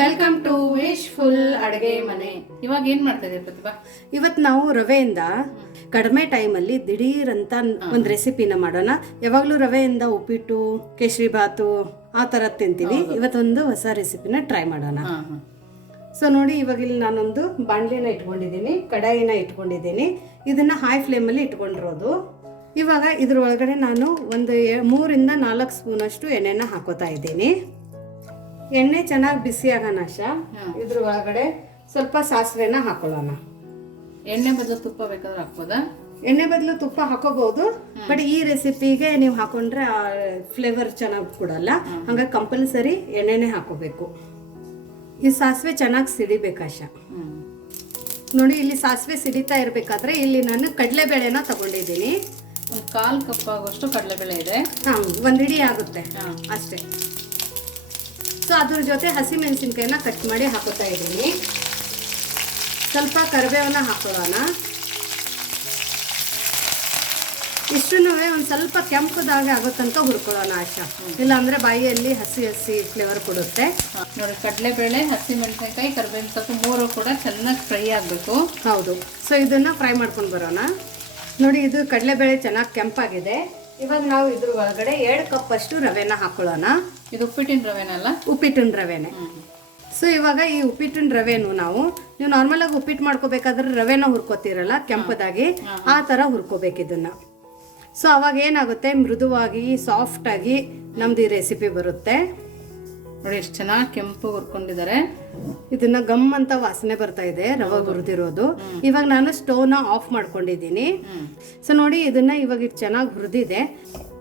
Welcome to wish full ಅಡುಗೆ ಮನೆ. ಇವಾಗ ಏನ್ ಮಾಡ್ತಾ ಇದೀವಿ ಪ್ರತಿಭಾ? ಇವತ್ತು ನಾವು ರವೆಯಿಂದ ಕಡಿಮೆ ಟೈಮಲ್ಲಿ ದಿಢೀರ್ ಅಂತ ಒಂದು ರೆಸಿಪಿನ ಮಾಡೋಣ. ಯಾವಾಗಲೂ ರವೆಯಿಂದ ಉಪ್ಪಿಟ್ಟು ಕೇಸರಿ ಬಾತು ಆ ಥರ ತಿಂತೀವಿ. ಇವತ್ತೊಂದು ಹೊಸ ರೆಸಿಪಿನ ಟ್ರೈ ಮಾಡೋಣ. ಸೊ ನೋಡಿ ಇವಾಗ ಇಲ್ಲಿ ನಾನೊಂದು ಬಾಣಲಿನ ಇಟ್ಕೊಂಡಿದ್ದೀನಿ ಕಡಾಯಿನ ಇಟ್ಕೊಂಡಿದ್ದೀನಿ. ಇದನ್ನ ಹೈ ಫ್ಲೇಮಲ್ಲಿ ಇಟ್ಕೊಂಡಿರೋದು. ಇವಾಗ ಇದ್ರ ಒಳಗಡೆ ನಾನು ಒಂದು ಮೂರಿಂದ ನಾಲ್ಕು ಸ್ಪೂನಷ್ಟು ಎಣ್ಣೆನ ಹಾಕೋತಾ ಇದ್ದೀನಿ. ಎಣ್ಣೆ ಚೆನ್ನಾಗಿ ಬಿಸಿ ಆಗೋಣ ಆಶಾ? ಇದ್ರ ಒಳಗಡೆ ಸ್ವಲ್ಪ ಸಾಸಿವೆನ ಹಾಕೊಳ್ಳೋಣ. ಎಣ್ಣೆ ಬದಲು ತುಪ್ಪ ಬೇಕಾದ್ರೆ ಹಾಕ್ಬೋದಾ? ಎಣ್ಣೆ ಬದಲು ತುಪ್ಪ ಹಾಕೋಬಹುದು ಬಟ್ ಈ ರೆಸಿಪಿಗೆ ನೀವು ಹಾಕೊಂಡ್ರೆ ಫ್ಲೇವರ್ ಚೆನ್ನಾಗಿ ಕೊಡಲ್ಲ. ಹಂಗಾಗಿ ಕಂಪಲ್ಸರಿ ಎಣ್ಣೆನೇ ಹಾಕೋಬೇಕು. ಈ ಸಾಸಿವೆ ಚೆನ್ನಾಗಿ ಸಿಡಿಬೇಕಾಶ ನೋಡಿ ಇಲ್ಲಿ ಸಾಸಿವೆ ಸಿಡಿತಾ ಇರಬೇಕಾದ್ರೆ ಇಲ್ಲಿ ನಾನು ಕಡಲೆಬೇಳೆನ ತಗೊಂಡಿದ್ದೀನಿ. ಒಂದು ಕಾಲು ಕಪ್ ಆಗುವಷ್ಟು ಕಡಲೆಬೇಳೆ ಇದೆ. ಹಾಂ ಒಂದು ಇಡೀ ಆಗುತ್ತೆ. ಹಾ. ಅಷ್ಟೇ. ಸೊ ಅದ್ರ ಜೊತೆ ಹಸಿ ಮೆಣಸಿನ್ಕಾಯಿನ ಕಟ್ ಮಾಡಿ ಹಾಕೋತಾ ಇದ್ದೀನಿ. ಸ್ವಲ್ಪ ಕರಿಬೇವನ್ನ ಹಾಕೊಳ್ಳೋಣ. ಇಷ್ಟನ್ನೂ ಒಂದು ಸ್ವಲ್ಪ ಕೆಂಪುದಾಗ ಆಗೋ ತನಕ ಹುರ್ಕೊಳ್ಳೋಣ ಆಶಾ. ಇಲ್ಲಾಂದ್ರೆ ಬಾಯಿಯಲ್ಲಿ ಹಸಿ ಹಸಿ ಫ್ಲೇವರ್ ಕೊಡುತ್ತೆ. ನೋಡಿ ಕಡಲೆಬೇಳೆ ಹಸಿ ಮೆಣಸಿನಕಾಯಿ ಕರಿಬೇವಿನ ಸೊಪ್ಪು ಮೂರು ಕೂಡ ಚೆನ್ನಾಗಿ ಫ್ರೈ ಆಗಬೇಕು. ಹೌದು. ಸೊ ಇದನ್ನ ಫ್ರೈ ಮಾಡ್ಕೊಂಡು ಬರೋಣ. ನೋಡಿ ಇದು ಕಡಲೆಬೇಳೆ ಚೆನ್ನಾಗಿ ಕೆಂಪಾಗಿದೆ. ಇವಾಗ ನಾವು ಇದ್ರ ಒಳಗಡೆ ಎರಡು ಕಪ್ ಅಷ್ಟು ರವೆನ ಹಾಕೊಳ್ಳೋಣ. ಇದು ಉಪ್ಪಿಟ್ಟಿನ ರವೆನಲ್ಲ? ಉಪ್ಪಿಟ್ಟಿನ ರವೆನೆ. ಸೊ ಇವಾಗ ಈ ಉಪ್ಪಿಟ್ಟಿನ ರವೆನು ನಾವು ನೀವು ನಾರ್ಮಲ್ ಆಗಿ ಉಪ್ಪಿಟ್ಟು ಮಾಡ್ಕೋಬೇಕಾದ್ರೆ ರವೆನ ಹುರ್ಕೋತಿರಲ್ಲ ಕೆಂಪದಾಗಿ ಆ ಥರ ಹುರ್ಕೋಬೇಕು ಇದನ್ನ. ಸೊ ಅವಾಗ ಏನಾಗುತ್ತೆ? ಮೃದುವಾಗಿ ಸಾಫ್ಟ್ ಆಗಿ ನಮ್ದು ಈ ರೆಸಿಪಿ ಬರುತ್ತೆ. ನೋಡಿ ಎಷ್ಟು ಚೆನ್ನಾಗಿ ಕೆಂಪು ಹುರ್ಕೊಂಡಿದ್ದಾರೆ. ಇದನ್ನ ಗಮ್ ಅಂತ ವಾಸನೆ ಬರ್ತಾ ಇದೆ ರವೆ ಹುರಿದಿರೋದು. ಇವಾಗ ನಾನು ಸ್ಟೋವ್ನ ಆಫ್ ಮಾಡ್ಕೊಂಡಿದ್ದೀನಿ. ಸೊ ನೋಡಿ ಇದನ್ನ ಇವಾಗ ಇದು ಚೆನ್ನಾಗಿ ಹುರಿದಿದೆ.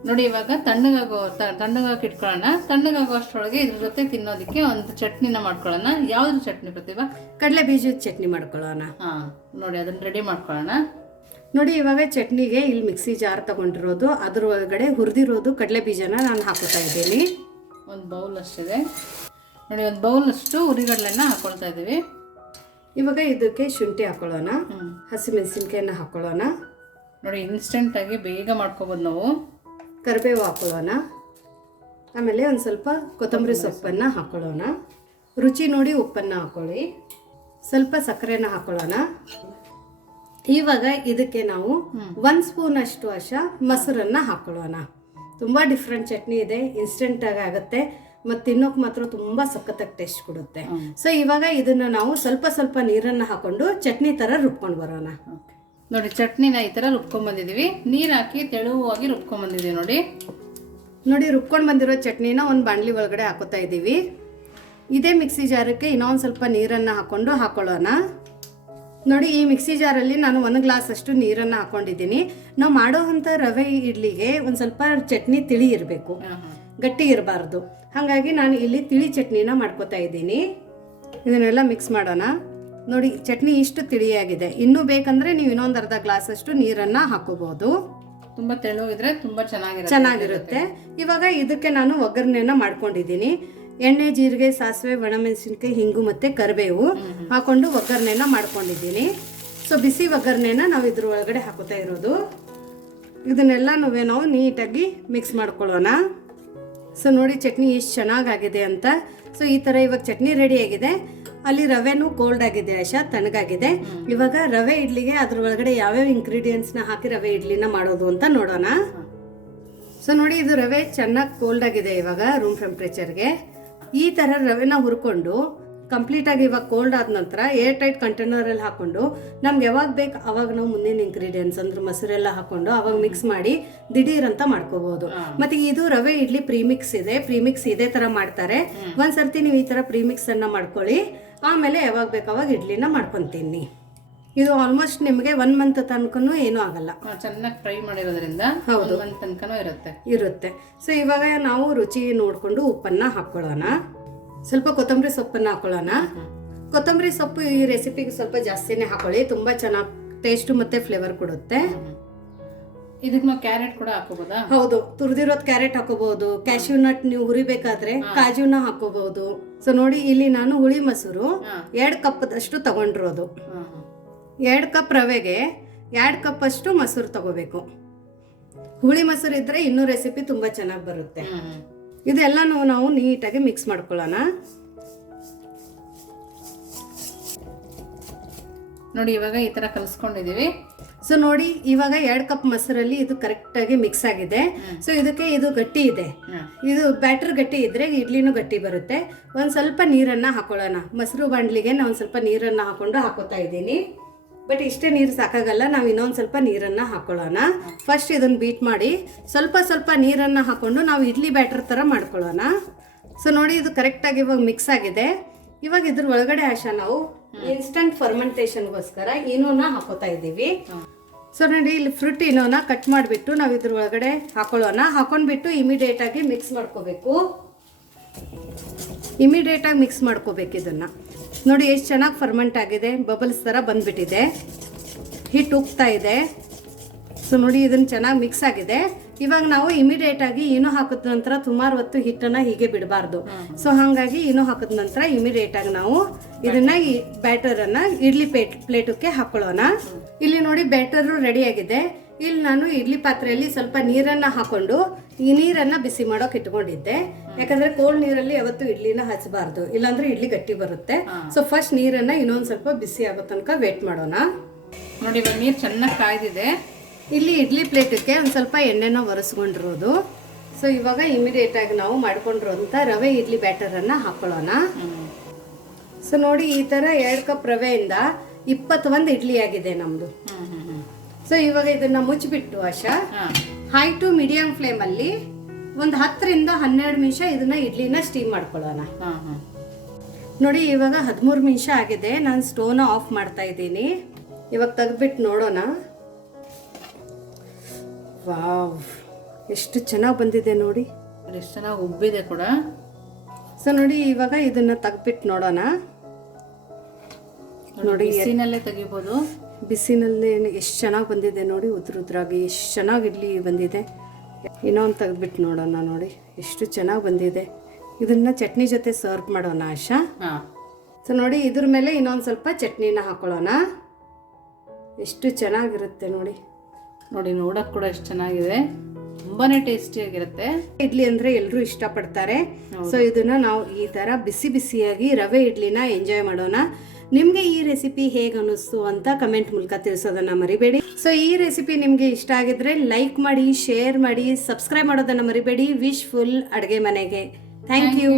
ನೋಡಿ ಇವಾಗ ತಣ್ಣಗಾಗೋ ತಣ್ಣಗಾಗಿ ಇಟ್ಕೊಳ್ಳೋಣ. ತಣ್ಣಗಾಗೋ ಅಷ್ಟರೊಳಗೆ ಇದ್ರ ಜೊತೆ ತಿನ್ನೋದಕ್ಕೆ ಒಂದು ಚಟ್ನಿನ ಮಾಡ್ಕೊಳ್ಳೋಣ. ಯಾವ್ದು ಚಟ್ನಿ ಪ್ರತಿಭಾ? ಕಡಲೆ ಬೀಜದ ಚಟ್ನಿ ಮಾಡ್ಕೊಳ್ಳೋಣ. ಹಾ ನೋಡಿ ಅದನ್ನ ರೆಡಿ ಮಾಡ್ಕೊಳ್ಳೋಣ. ನೋಡಿ ಇವಾಗ ಚಟ್ನಿಗೆ ಇಲ್ಲಿ ಮಿಕ್ಸಿ ಜಾರ್ ತಗೊಂಡಿರೋದು. ಅದ್ರ ಒಳಗಡೆ ಹುರಿದಿರೋದು ಕಡಲೆ ಬೀಜನ ನಾನು ಹಾಕೋತಾ ಇದ್ದೀನಿ. ಒಂದು ಬೌಲ್ ಅಷ್ಟಿದೆ. ನೋಡಿ ಒಂದು ಬೌಲ್ ಅಷ್ಟು ಉರಿಗಡಲೆನ ಹಾಕ್ಕೊಳ್ತಾ ಇದ್ದೀವಿ. ಇವಾಗ ಇದಕ್ಕೆ ಶುಂಠಿ ಹಾಕೊಳ್ಳೋಣ. ಹಸಿ ಹಸಿಮೆಣಸಿನ್ಕಾಯಿನ ಹಾಕೊಳ್ಳೋಣ. ನೋಡಿ ಇನ್ಸ್ಟೆಂಟಾಗಿ ಬೇಗ ಮಾಡ್ಕೊಬೋದು ನಾವು. ಕರಿಬೇವು ಹಾಕೊಳ್ಳೋಣ. ಆಮೇಲೆ ಒಂದು ಸ್ವಲ್ಪ ಕೊತ್ತಂಬರಿ ಸೊಪ್ಪನ್ನು ಹಾಕೊಳ್ಳೋಣ. ರುಚಿ ನೋಡಿ ಉಪ್ಪನ್ನು ಹಾಕೊಳ್ಳಿ. ಸ್ವಲ್ಪ ಸಕ್ಕರೆನ ಹಾಕೊಳ್ಳೋಣ. ಇವಾಗ ಇದಕ್ಕೆ ನಾವು ಒಂದು ಸ್ಪೂನ್ ಅಷ್ಟು ಅಶ ಮೊಸರನ್ನು ಹಾಕೊಳ್ಳೋಣ. ತುಂಬ ಡಿಫ್ರೆಂಟ್ ಚಟ್ನಿ ಇದೆ ಇನ್ಸ್ಟೆಂಟ್ ಆಗಿ ಆಗುತ್ತೆ ಮತ್ತು ತಿನ್ನೋಕೆ ಮಾತ್ರ ತುಂಬ ಸಖತ್ತಾಗಿ ಟೇಸ್ಟ್ ಕೊಡುತ್ತೆ. ಸೊ ಇವಾಗ ಇದನ್ನ ನಾವು ಸ್ವಲ್ಪ ಸ್ವಲ್ಪ ನೀರನ್ನು ಹಾಕೊಂಡು ಚಟ್ನಿ ಥರ ರುಬ್ಕೊಂಡು ಬರೋಣ. ನೋಡಿ ಚಟ್ನಿನ ಈ ಥರ ರುಬ್ಕೊಂಬಂದಿದ್ದೀವಿ ನೀರು ಹಾಕಿ ತೆಳುವಾಗಿ ರುಬ್ಕೊಂಬಂದಿದ್ದೀವಿ ನೋಡಿ. ನೋಡಿ ರುಬ್ಕೊಂಡು ಬಂದಿರೋ ಚಟ್ನಿನ ಒಂದು ಬಾಣಲಿ ಒಳಗಡೆ ಹಾಕೋತಾ ಇದ್ದೀವಿ ಇದೇ ಮಿಕ್ಸಿ ಜಾರಕ್ಕೆ ಇನ್ನೊಂದು ಸ್ವಲ್ಪ ನೀರನ್ನು ಹಾಕೊಂಡು ಹಾಕೊಳ್ಳೋಣ. ನೋಡಿ ಈ ಮಿಕ್ಸಿ ಜಾರಲ್ಲಿ ನಾನು ಒಂದು ಗ್ಲಾಸ್ ಅಷ್ಟು ನೀರನ್ನು ಹಾಕೊಂಡಿದ್ದೀನಿ. ನಾವು ಮಾಡೋ ಅಂಥ ರವೆ ಇಡ್ಲಿಗೆ ಒಂದು ಸ್ವಲ್ಪ ಚಟ್ನಿ ತಿಳಿ ಇರಬೇಕು. ಗಟ್ಟಿ ಇರಬಾರ್ದು. ಹಾಗಾಗಿ ನಾನು ಇಲ್ಲಿ ತಿಳಿ ಚಟ್ನಿನ ಮಾಡ್ಕೋತಾ ಇದ್ದೀನಿ. ಇದನ್ನೆಲ್ಲ ಮಿಕ್ಸ್ ಮಾಡೋಣ. ನೋಡಿ ಚಟ್ನಿ ಇಷ್ಟು ತಿಳಿಯಾಗಿದೆ. ಇನ್ನೂ ಬೇಕಂದ್ರೆ ನೀವು ಇನ್ನೊಂದು ಅರ್ಧ ಗ್ಲಾಸ್ ಅಷ್ಟು ನೀರನ್ನು ಹಾಕೋಬಹುದು ತುಂಬ ತೆಳು ಇದ್ರೆ ತುಂಬ ಚೆನ್ನಾಗಿರುತ್ತೆ ಚೆನ್ನಾಗಿರುತ್ತೆ. ಇವಾಗ ಇದಕ್ಕೆ ನಾನು ಒಗ್ಗರಣೆನ ಮಾಡ್ಕೊಂಡಿದ್ದೀನಿ. ಎಣ್ಣೆ, ಜೀರಿಗೆ, ಸಾಸಿವೆ ಒಣಮೆಣಸಿನ್ಕಾಯಿ ಹಿಂಗು ಮತ್ತೆ ಕರಿಬೇವು ಹಾಕೊಂಡು ಒಗ್ಗರಣೆನ ಮಾಡ್ಕೊಂಡಿದ್ದೀನಿ. ಸೊ ಬಿಸಿ ಒಗ್ಗರಣೆನ ನಾವು ಇದ್ರ ಒಳಗಡೆ ಹಾಕೋತಾ ಇರೋದು. ಇದನ್ನೆಲ್ಲ ನಾವು ನೀಟಾಗಿ ಮಿಕ್ಸ್ ಮಾಡ್ಕೊಳ್ಳೋಣ. ಸೊ ನೋಡಿ ಚಟ್ನಿ ಎಷ್ಟು ಚೆನ್ನಾಗಾಗಿದೆ ಅಂತ. ಸೊ ಈ ಥರ ಇವಾಗ ಚಟ್ನಿ ರೆಡಿ ಆಗಿದೆ. ಅಲ್ಲಿ ರವೆನೂ ಕೋಲ್ಡ್ ಆಗಿದೆ, ಆಶಾ, ತಣ್ಣಗಾಗಿದೆ. ಇವಾಗ ರವೆ ಇಡ್ಲಿಗೆ ಅದ್ರ ಒಳಗಡೆ ಯಾವ್ಯಾವ ಇಂಗ್ರೀಡಿಯೆಂಟ್ಸ್ನ ಹಾಕಿ ರವೆ ಇಡ್ಲಿನ ಮಾಡೋದು ಅಂತ ನೋಡೋಣ. ಸೊ ನೋಡಿ ಇದು ರವೆ ಚೆನ್ನಾಗಿ ಕೋಲ್ಡ್ ಆಗಿದೆ ಇವಾಗ ರೂಮ್ ಟೆಂಪ್ರೇಚರ್ಗೆ ಈ ಥರ ರವೆನ ಹುರ್ಕೊಂಡು ಕಂಪ್ಲೀಟಾಗಿ ಇವಾಗ ಕೋಲ್ಡ್ ಆದ ನಂತರ ಏರ್ ಟೈಟ್ ಕಂಟೈನರಲ್ಲಿ ಹಾಕೊಂಡು ನಮ್ಗೆ ಯಾವಾಗ ಬೇಕು ಅವಾಗ ನಾವು ಮುಂದಿನ ಇಂಗ್ರೀಡಿಯೆಂಟ್ಸ್ ಅಂದ್ರೆ ಮೊಸರೆಲ್ಲ ಹಾಕೊಂಡು ಅವಾಗ ಮಿಕ್ಸ್ ಮಾಡಿ ದಿಢೀರ್ ಅಂತ ಮಾಡ್ಕೋಬಹುದು ಮತ್ತೆ ಇದು ರವೆ ಇಡ್ಲಿ ಪ್ರೀಮಿಕ್ಸ್ ಇದೆ. ಪ್ರೀಮಿಕ್ಸ್ ಇದೇ ತರ ಮಾಡ್ತಾರೆ. ಒಂದ್ಸರ್ತಿ ನೀವು ಈ ತರ ಪ್ರೀಮಿಕ್ಸ್ ಅನ್ನ ಮಾಡ್ಕೊಳ್ಳಿ. ಆಮೇಲೆ ಯಾವಾಗ ಬೇಕು ಅವಾಗ ಇಡ್ಲಿನ ಮಾಡ್ಕೊಂತೀನಿ. ಇದು ಆಲ್ಮೋಸ್ಟ್ ನಿಮಗೆ ಒನ್ ಮಂತ್ ತನಕನೂ ಏನೂ ಆಗಲ್ಲ. ಚೆನ್ನಾಗಿ ಫ್ರೈ ಮಾಡಿರೋದ್ರಿಂದ ಹೌದು. ಒಂದು ತನಕನೂ ಇರುತ್ತೆ. ಇರುತ್ತೆ. ಸೊ ಇವಾಗ ನಾವು ರುಚಿ ನೋಡಿಕೊಂಡು ಉಪ್ಪನ್ನ ಹಾಕೊಳ್ಳೋಣ. ಸ್ವಲ್ಪ ಕೊತ್ತಂಬರಿ ಸೊಪ್ಪನ್ನ ಹಾಕೊಳ್ಳೋಣ. ಕೊತ್ತಂಬರಿ ಸೊಪ್ಪು ಈ ರೆಸಿಪಿಗೆ ಸ್ವಲ್ಪ ಜಾಸ್ತಿನೇ ಹಾಕೊಳ್ಳಿ. ತುಂಬಾ ಚೆನ್ನಾಗಿ ಟೇಸ್ಟು ಮತ್ತೆ ಫ್ಲೇವರ್ ಕೊಡುತ್ತೆ. ಇದಕ್ಕೆ ನಾವು ಕ್ಯಾರೆಟ್ ಕೂಡ ಹಾಕೋಬೋದಾ? ಹೌದು. ತುರಿದಿರೋದು ಕ್ಯಾರೆಟ್ ಹಾಕೋಬಹುದು. ಕ್ಯಾಶ್ಯೂ ನಟ್ ನೀವು ಹುರಿಬೇಕಾದ್ರೆ ಕಾಜುನ ಹಾಕೋಬಹುದು. ಸೊ ನೋಡಿ ಇಲ್ಲಿ ನಾನು ಹುಳಿ ಮೊಸರು. ಎರಡು ಕಪ್ ಅಷ್ಟು ತಗೊಂಡಿರೋದು ಎರಡು ಕಪ್ ರವೆಗೆ ಎರಡು ಕಪ್ಪಷ್ಟು ಮೊಸರು ತಗೋಬೇಕು. ಹುಳಿ ಮೊಸರು ಇದ್ದರೆ ಇನ್ನೂ ರೆಸಿಪಿ ತುಂಬ ಚೆನ್ನಾಗಿ ಬರುತ್ತೆ. ಇದೆಲ್ಲನೂ ನಾವು ನೀಟಾಗಿ ಮಿಕ್ಸ್ ಮಾಡ್ಕೊಳ್ಳೋಣ. ನೋಡಿ ಇವಾಗ ಈ ಥರ ಕಲಿಸ್ಕೊಂಡಿದ್ದೀವಿ ಸೊ ನೋಡಿ ಇವಾಗ ಎರಡು ಕಪ್ ಮೊಸರಲ್ಲಿ ಇದು ಕರೆಕ್ಟಾಗಿ ಮಿಕ್ಸ್ ಆಗಿದೆ. ಸೊ ಇದಕ್ಕೆ ಇದು ಗಟ್ಟಿ ಇದೆ. ಇದು ಬ್ಯಾಟ್ರ್ ಗಟ್ಟಿ ಇದ್ದರೆ ಇಡ್ಲಿನೂ ಗಟ್ಟಿ ಬರುತ್ತೆ. ಒಂದು ಸ್ವಲ್ಪ ನೀರನ್ನು ಹಾಕೊಳ್ಳೋಣ. ಮೊಸರು ಬಾಂಡ್ಲಿಗೆ ನಾನು ಸ್ವಲ್ಪ ನೀರನ್ನು ಹಾಕೊಂಡು ಹಾಕೋತಾ ಇದ್ದೀನಿ. ಬಟ್ ಇಷ್ಟೇ ನೀರು ಸಾಕಾಗಲ್ಲ, ನಾವು ಇನ್ನೊಂದು ಸ್ವಲ್ಪ ನೀರನ್ನು ಹಾಕೊಳ್ಳೋಣ. ಫಸ್ಟ್ ಇದನ್ನು ಬೀಟ್ ಮಾಡಿ, ಸ್ವಲ್ಪ ಸ್ವಲ್ಪ ನೀರನ್ನು ಹಾಕೊಂಡು ನಾವು ಇಡ್ಲಿ ಬ್ಯಾಟರ್ ಥರ ಮಾಡ್ಕೊಳ್ಳೋಣ. ಸೊ ನೋಡಿ ಇದು ಕರೆಕ್ಟಾಗಿ ಇವಾಗ ಮಿಕ್ಸ್ ಆಗಿದೆ. ಇವಾಗ ಇದ್ರ ಒಳಗಡೆ ಆಶಾ ನಾವು ಇನ್ಸ್ಟಂಟ್ ಫರ್ಮೆಂಟೇಷನ್ಗೋಸ್ಕರ ಏನೋನ ಹಾಕೋತಾ ಇದ್ದೀವಿ. ಸೊ ನೋಡಿ ಇಲ್ಲಿ ಫ್ರೂಟ್ ಏನೋನ ಕಟ್ ಮಾಡಿಬಿಟ್ಟು ನಾವು ಇದ್ರ ಒಳಗಡೆ ಹಾಕೊಳ್ಳೋಣ. ಹಾಕೊಂಡ್ಬಿಟ್ಟು ಇಮಿಡಿಯೇಟ್ ಆಗಿ ಮಿಕ್ಸ್ ಮಾಡ್ಕೋಬೇಕು. ಇಮಿಡಿಯೇಟ್ ಆಗಿ ಮಿಕ್ಸ್ ಮಾಡ್ಕೋಬೇಕು ಇದನ್ನ. ನೋಡಿ, ಎಷ್ಟು ಚೆನ್ನಾಗಿ ಫರ್ಮೆಂಟ್ ಆಗಿದೆ. ಬಬಲ್ಸ್ ಥರ ಬಂದ್ಬಿಟ್ಟಿದೆ. ಹಿಟ್ಟು ಉಗ್ತಾ ಇದೆ. ಸೊ ನೋಡಿ ಇದನ್ನ ಚೆನ್ನಾಗಿ ಮಿಕ್ಸ್ ಆಗಿದೆ. ಇವಾಗ ನಾವು ಇಮಿಡಿಯೇಟ್ ಆಗಿ ಏನೋ ಹಾಕಿದ ನಂತರ ಸುಮಾರು ಹೊತ್ತು ಹಿಟ್ಟನ್ನ ಹೀಗೆ ಬಿಡಬಾರ್ದು. ಸೊ ಹಾಗಾಗಿ ಏನು ಹಾಕಿದ ನಂತರ ಇಮಿಡಿಯೇಟ್ ಆಗಿ ನಾವು ಇದನ್ನ ಈ ಬ್ಯಾಟರ್ ಅನ್ನ ಇಡ್ಲಿ ಪ್ಲೇಟ್ ಪ್ಲೇಟಕ್ಕೆ ಹಾಕೊಳ್ಳೋಣ. ಇಲ್ಲಿ ನೋಡಿ ಬ್ಯಾಟರ್ ರೆಡಿ ಆಗಿದೆ. ಇಲ್ಲಿ ನಾನು ಇಡ್ಲಿ ಪಾತ್ರೆಯಲ್ಲಿ ಸ್ವಲ್ಪ ನೀರನ್ನ ಹಾಕೊಂಡು ಈ ನೀರನ್ನ ಬಿಸಿ ಮಾಡೋಕೆ ಇಟ್ಕೊಂಡಿದ್ದೆ. ಯಾಕಂದ್ರೆ ಕೋಲ್ಡ್ ನೀರಲ್ಲಿ ಯಾವತ್ತು ಇಡ್ಲಿನ ಹಚ್ಚಬಾರ್ದು ಇಲ್ಲಾಂದ್ರೆ ಇಡ್ಲಿ ಗಟ್ಟಿ ಬರುತ್ತೆ. ಸೊ ಫಸ್ಟ್ ನೀರನ್ನ ಇನ್ನೊಂದು ಸ್ವಲ್ಪ ಬಿಸಿ ಆಗೋ ತನಕ ವೇಟ್ ಮಾಡೋಣ. ನೋಡಿ ಇವಾಗ ನೀರು ಚೆನ್ನಾಗಿ ಕಾಯ್ದಿದೆ. ಇಲ್ಲಿ ಇಡ್ಲಿ ಪ್ಲೇಟಿಗೆ ಒಂದು ಸ್ವಲ್ಪ ಎಣ್ಣೆನ ಒರೆಸ್ಕೊಂಡಿರೋದು. ಸೊ ಇವಾಗ ಇಮಿಡಿಯೇಟ್ ಆಗಿ ನಾವು ಮಾಡ್ಕೊಂಡಿರೋಂಥ ರವೆ ಇಡ್ಲಿ ಬ್ಯಾಟರನ್ನು ಹಾಕೊಳ್ಳೋಣ. ಸೊ ನೋಡಿ ಈ ಥರ ಎರಡು ಕಪ್ ರವೆಯಿಂದ ಇಪ್ಪತ್ತೊಂದು ಇಡ್ಲಿ ಆಗಿದೆ ನಮ್ಮದು ಸೊ ಇವಾಗ ಇದನ್ನು ಮುಚ್ಚಿಬಿಟ್ಟು ಆಶಾ. ಹಾ ಟು ಮೀಡಿಯಂ ಫ್ಲೇಮಲ್ಲಿ ಒಂದು ಹತ್ತರಿಂದ ಹನ್ನೆರಡು ನಿಮಿಷ ಇದನ್ನ ಇಡ್ಲಿನ ಸ್ಟೀಮ್ ಮಾಡ್ಕೊಳ್ಳೋಣ. ಹಾ ಹಾ. ನೋಡಿ ಇವಾಗ ಹದಿಮೂರು ನಿಮಿಷ ಆಗಿದೆ. ನಾನು ಸ್ಟೋವ್ನ ಆಫ್ ಮಾಡ್ತಾ ಇದ್ದೀನಿ. ಇವಾಗ ತೆಗೆದ್ಬಿಟ್ಟು ನೋಡೋಣ. ವಾವ್ ಎಷ್ಟು ಚೆನ್ನಾಗಿ ಬಂದಿದೆ ನೋಡಿ. ನೋಡಿ ಎಷ್ಟು ಚೆನ್ನಾಗಿ ಉಬ್ಬಿದೆ ಕೂಡ. ಸೊ ನೋಡಿ ಇವಾಗ ಇದನ್ನ ತೆಗ್ದ್ಬಿಟ್ಟು ನೋಡೋಣ. ನೋಡಿ ಬಿಸಿನಲ್ಲೇ ತೆಗಿಬೋದು. ಬಿಸಿನಲ್ಲೇ ಎಷ್ಟು ಚೆನ್ನಾಗಿ ಬಂದಿದೆ ನೋಡಿ ಉದ್ರ ಉದ್ರಾಗಿ ಎಷ್ಟು ಚೆನ್ನಾಗಿ ಇಡ್ಲಿ ಬಂದಿದೆ. ಇನ್ನೊಂದು ತೆಗೆದ್ಬಿಟ್ಟು ನೋಡೋಣ ನೋಡಿ ಎಷ್ಟು ಚೆನ್ನಾಗಿ ಬಂದಿದೆ. ಇದನ್ನ ಚಟ್ನಿ ಜೊತೆ ಸರ್ವ್ ಮಾಡೋಣ ಆಶಾ? ಸೊ ನೋಡಿ ಇದ್ರ ಮೇಲೆ ಇನ್ನೊಂದು ಸ್ವಲ್ಪ ಚಟ್ನಿನ ಹಾಕೊಳ್ಳೋಣ. ಎಷ್ಟು ಚೆನ್ನಾಗಿರುತ್ತೆ ನೋಡಿ. ನೋಡಿ ನೋಡಕ್ ಕೂಡ ಎಷ್ಟು ಚೆನ್ನಾಗಿದೆ. ತುಂಬಾನೇ ಟೇಸ್ಟಿಯಾಗಿರುತ್ತೆ. ಇಡ್ಲಿ ಅಂದ್ರೆ ಎಲ್ಲರೂ ಇಷ್ಟಪಡ್ತಾರೆ. ಸೊ ಇದನ್ನ ನಾವು ಈ ತರ ಬಿಸಿ ಬಿಸಿಯಾಗಿ ರವೆ ಇಡ್ಲಿನ ಎಂಜಾಯ್ ಮಾಡೋಣ. ನಿಮಗೆ ಈ ರೆಸಿಪಿ ಹೇಗೆ ಅನ್ನಿಸ್ತು ಅಂತ ಕಮೆಂಟ್ ಮೂಲಕ ತಿಳಿಸೋದನ್ನ ಮರಿಬೇಡಿ. ಸೊ ಈ ರೆಸಿಪಿ ನಿಮಗೆ ಇಷ್ಟ ಆಗಿದ್ರೆ ಲೈಕ್ ಮಾಡಿ ಶೇರ್ ಮಾಡಿ ಸಬ್ಸ್ಕ್ರೈಬ್ ಮಾಡೋದನ್ನ ಮರಿಬೇಡಿ. ವಿಶ್ ಫುಲ್ ಅಡುಗೆ ಮನೆಗೆ. Thank you